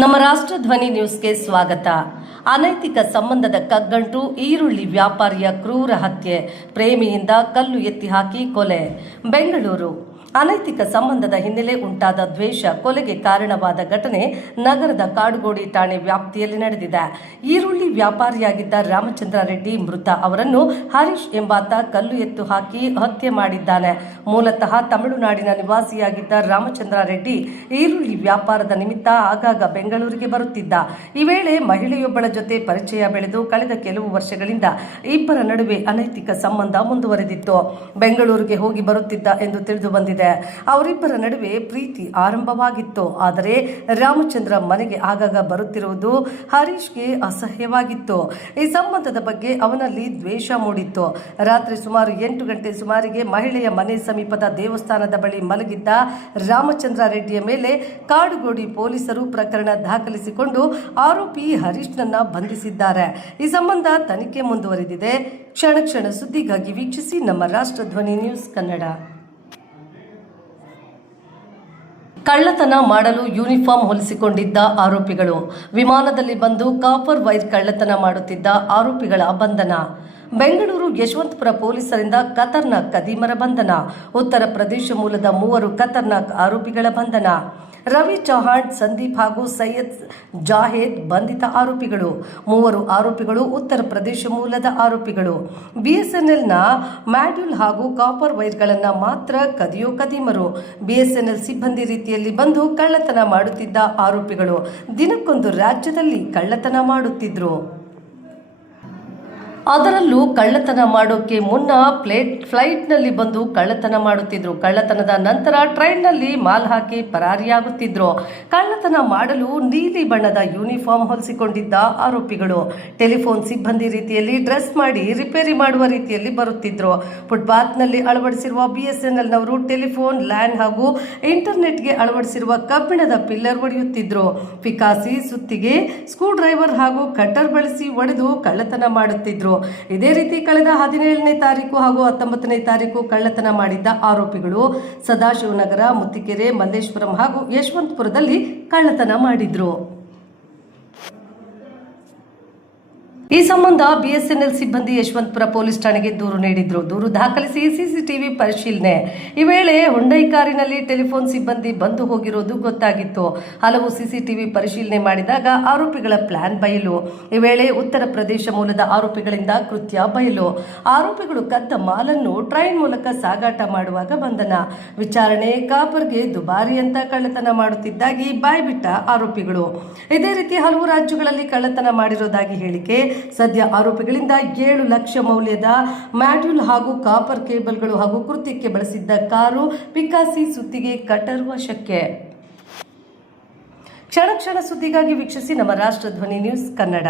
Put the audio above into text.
ನಮ್ಮ ರಾಷ್ಟ್ರ ಧ್ವನಿ ನ್ಯೂಸ್ಗೆ ಸ್ವಾಗತ. ಅನೈತಿಕ ಸಂಬಂಧದ ಕಗ್ಗಂಟು, ಈರುಳ್ಳಿ ವ್ಯಾಪಾರಿಯ ಕ್ರೂರ ಹತ್ಯೆ, ಪ್ರೇಮಿಯಿಂದ ಕಲ್ಲು ಎತ್ತಿ ಹಾಕಿ ಕೊಲೆ. ಬೆಂಗಳೂರು. ಅನೈತಿಕ ಸಂಬಂಧದ ಹಿನ್ನೆಲೆ ಉಂಟಾದ ದ್ವೇಷ, ಕೊಲೆಗೆ ಕಾರಣವಾದ ಘಟನೆ ನಗರದ ಕಾಡುಗೋಡಿ ಠಾಣೆ ವ್ಯಾಪ್ತಿಯಲ್ಲಿ ನಡೆದಿದೆ. ಈರುಳ್ಳಿ ವ್ಯಾಪಾರಿಯಾಗಿದ್ದ ರಾಮಚಂದ್ರ ರೆಡ್ಡಿ ಮೃತ ಅವರನ್ನು ಹರೀಶ್ ಎಂಬಾತ ಕಲ್ಲು ಎತ್ತು ಹಾಕಿ ಹತ್ಯೆ ಮಾಡಿದ್ದಾನೆ. ಮೂಲತಃ ತಮಿಳುನಾಡಿನ ನಿವಾಸಿಯಾಗಿದ್ದ ರಾಮಚಂದ್ರ ರೆಡ್ಡಿ ಈರುಳ್ಳಿ ವ್ಯಾಪಾರದ ನಿಮಿತ್ತ ಆಗಾಗ ಬೆಂಗಳೂರಿಗೆ ಬರುತ್ತಿದ್ದ. ಈ ವೇಳೆ ಮಹಿಳೆಯೊಬ್ಬಳ ಜೊತೆ ಪರಿಚಯ ಬೆಳೆದು ಕಳೆದ ಕೆಲವು ವರ್ಷಗಳಿಂದ ಇಬ್ಬರ ನಡುವೆ ಅನೈತಿಕ ಸಂಬಂಧ ಮುಂದುವರೆದಿತ್ತು. ಬೆಂಗಳೂರಿಗೆ ಹೋಗಿ ಬರುತ್ತಿದ್ದ ಎಂದು ತಿಳಿದು ಬಂದಿದೆ. ಅವರಿಬ್ಬರ ನಡುವೆ ಪ್ರೀತಿ ಆರಂಭವಾಗಿತ್ತು. ಆದರೆ ರಾಮಚಂದ್ರ ಮನೆಗೆ ಆಗಾಗ ಬರುತ್ತಿರುವುದು ಹರೀಶ್ಗೆ ಅಸಹ್ಯವಾಗಿತ್ತು. ಈ ಸಂಬಂಧದ ಬಗ್ಗೆ ಅವನಲ್ಲಿ ದ್ವೇಷ ಮೂಡಿತ್ತು. ರಾತ್ರಿ ಸುಮಾರು 8 ಗಂಟೆ ಸುಮಾರಿಗೆ ಮಹಿಳೆಯ ಮನೆ ಸಮೀಪದ ದೇವಸ್ಥಾನದ ಬಳಿ ಮಲಗಿದ್ದ ರಾಮಚಂದ್ರ ರೆಡ್ಡಿಯ ಮೇಲೆ ಕಾಡುಗೋಡಿ ಪೊಲೀಸರು ಪ್ರಕರಣ ದಾಖಲಿಸಿಕೊಂಡು ಆರೋಪಿ ಹರೀಶ್ನನ್ನ ಬಂಧಿಸಿದ್ದಾರೆ. ಈ ಸಂಬಂಧ ತನಿಖೆ ಮುಂದುವರೆದಿದೆ. ಕ್ಷಣ ಸುದ್ದಿಗಾಗಿ ವೀಕ್ಷಿಸಿ ನಮ್ಮ ರಾಷ್ಟ್ರ ಧ್ವನಿ ನ್ಯೂಸ್ ಕನ್ನಡ. ಕಳ್ಳತನ ಮಾಡಲು ಯೂನಿಫಾರ್ಮ್ ಹೊಲಿಸಿಕೊಂಡಿದ್ದ ಆರೋಪಿಗಳು. ವಿಮಾನದಲ್ಲಿ ಬಂದು ಕಾಪರ್ ವೈರ್ ಕಳ್ಳತನ ಮಾಡುತ್ತಿದ್ದ ಆರೋಪಿಗಳ ಬಂಧನ. ಬೆಂಗಳೂರು ಯಶವಂತಪುರ ಪೊಲೀಸರಿಂದ ಖತರ್ನಾಕ್ ಖದೀಮರ ಬಂಧನ. ಉತ್ತರ ಪ್ರದೇಶ ಮೂಲದ 3 ಖತರ್ನಾಕ್ ಆರೋಪಿಗಳ ಬಂಧನ. ರವಿ ಚೌಹಾಣ್, ಸಂದೀಪ್ ಹಾಗೂ ಸೈಯದ್ ಜಾಹೇದ್ ಬಂಧಿತ ಆರೋಪಿಗಳು. 3 ಆರೋಪಿಗಳು ಉತ್ತರ ಪ್ರದೇಶ ಮೂಲದ ಆರೋಪಿಗಳು. ಬಿಎಸ್ಎನ್ಎಲ್ನ ಮಾಡ್ಯೂಲ್ ಹಾಗೂ ಕಾಪರ್ ವೈರ್ಗಳನ್ನು ಮಾತ್ರ ಕದಿಯೋ ಖದೀಮರು. ಬಿಎಸ್ಎನ್ಎಲ್ ಸಿಬ್ಬಂದಿ ರೀತಿಯಲ್ಲಿ ಬಂದು ಕಳ್ಳತನ ಮಾಡುತ್ತಿದ್ದ ಆರೋಪಿಗಳು. ದಿನಕ್ಕೊಂದು ರಾಜ್ಯದಲ್ಲಿ ಕಳ್ಳತನ ಮಾಡುತ್ತಿದ್ರು. ಅದರಲ್ಲೂ ಕಳ್ಳತನ ಮಾಡೋಕೆ ಮುನ್ನ ಫ್ಲೈಟ್ನಲ್ಲಿ ಬಂದು ಕಳ್ಳತನ ಮಾಡುತ್ತಿದ್ರು. ಕಳ್ಳತನದ ನಂತರ ಟ್ರೈನ್ನಲ್ಲಿ ಮಾಲ್ ಹಾಕಿ ಪರಾರಿಯಾಗುತ್ತಿದ್ರು. ಕಳ್ಳತನ ಮಾಡಲು ನೀಲಿ ಬಣ್ಣದ ಯೂನಿಫಾರ್ಮ್ ಹೊಲಿಸಿಕೊಂಡಿದ್ದ ಆರೋಪಿಗಳು. ಟೆಲಿಫೋನ್ ಸಿಬ್ಬಂದಿ ರೀತಿಯಲ್ಲಿ ಡ್ರೆಸ್ ಮಾಡಿ ರಿಪೇರಿ ಮಾಡುವ ರೀತಿಯಲ್ಲಿ ಬರುತ್ತಿದ್ರು. ಫುಟ್ಪಾತ್ನಲ್ಲಿ ಅಳವಡಿಸಿರುವ ಬಿಎಸ್ಎನ್ಎಲ್ನವರು ಟೆಲಿಫೋನ್, ಲ್ಯಾನ್ ಹಾಗೂ ಇಂಟರ್ನೆಟ್ಗೆ ಅಳವಡಿಸಿರುವ ಕಬ್ಬಿಣದ ಪಿಲ್ಲರ್ ಒಡೆಯುತ್ತಿದ್ರು. ಪಿಕಾಸಿ, ಸುತ್ತಿಗೆ, ಸ್ಕ್ರೂ ಡ್ರೈವರ್ ಹಾಗೂ ಕಟ್ಟರ್ ಬಳಸಿ ಒಡೆದು ಕಳ್ಳತನ ಮಾಡುತ್ತಿದ್ರು. ಇದೇ ರೀತಿ ಕಳೆದ 17ನೇ ತಾರೀಕು ಹಾಗೂ 19ನೇ ತಾರೀಕು ಕಳ್ಳತನ ಮಾಡಿದ್ದ ಆರೋಪಿಗಳು ಸದಾಶಿವನಗರ, ಮುತ್ತಿಕೆರೆ, ಮಲ್ಲೇಶ್ವರಂ ಹಾಗೂ ಯಶವಂತಪುರದಲ್ಲಿ ಕಳ್ಳತನ ಮಾಡಿದ್ರು. ಈ ಸಂಬಂಧ ಬಿಎಸ್ಎನ್ಎಲ್ ಸಿಬ್ಬಂದಿ ಯಶವಂತಪುರ ಪೊಲೀಸ್ ಠಾಣೆಗೆ ದೂರು ನೀಡಿದ್ರು. ದೂರು ದಾಖಲಿಸಿ ಸಿಸಿಟಿವಿ ಪರಿಶೀಲನೆ. ಈ ವೇಳೆ ಹುಂಡೈ ಕಾರಿನಲ್ಲಿ ಟೆಲಿಫೋನ್ ಸಿಬ್ಬಂದಿ ಬಂದು ಹೋಗಿರೋದು ಗೊತ್ತಾಗಿತ್ತು. ಹಲವು ಸಿಸಿಟಿವಿ ಪರಿಶೀಲನೆ ಮಾಡಿದಾಗ ಆರೋಪಿಗಳ ಪ್ಲಾನ್ ಬಯಲು. ಈ ವೇಳೆ ಉತ್ತರ ಪ್ರದೇಶ ಮೂಲದ ಆರೋಪಿಗಳಿಂದ ಕೃತ್ಯ ಬಯಲು. ಆರೋಪಿಗಳು ಕದ್ದ ಮಾಲನ್ನು ಟ್ರೈನ್ ಮೂಲಕ ಸಾಗಾಟ ಮಾಡುವಾಗ ಬಂಧನ. ವಿಚಾರಣೆ, ಕಾಪರ್ಗೆ ದುಬಾರಿ ಅಂತ ಕಳ್ಳತನ ಮಾಡುತ್ತಿದ್ದಾಗಿ ಬಾಯ್ಬಿಟ್ಟ ಆರೋಪಿಗಳು. ಇದೇ ರೀತಿ ಹಲವು ರಾಜ್ಯಗಳಲ್ಲಿ ಕಳ್ಳತನ ಮಾಡಿರೋದಾಗಿ ಹೇಳಿಕೆ. ಸದ್ಯ ಆರೋಪಿಗಳಿಂದ 7 ಲಕ್ಷ ಮೌಲ್ಯದ ಮಾಡ್ಯೂಲ್ ಹಾಗೂ ಕಾಪರ್ ಕೇಬಲ್ಗಳು ಹಾಗೂ ಕೃತ್ಯಕ್ಕೆ ಬಳಸಿದ್ದ ಕಾರು, ಪಿಕಾಸಿ, ಸುತ್ತಿಗೆ, ಕಟರ್ ವಶಕ್ಕೆ. ಕ್ಷಣ ಸುದ್ದಿಗಾಗಿ ವೀಕ್ಷಿಸಿ ನಮ್ಮ ರಾಷ್ಟ್ರ ಧ್ವನಿ ನ್ಯೂಸ್ ಕನ್ನಡ.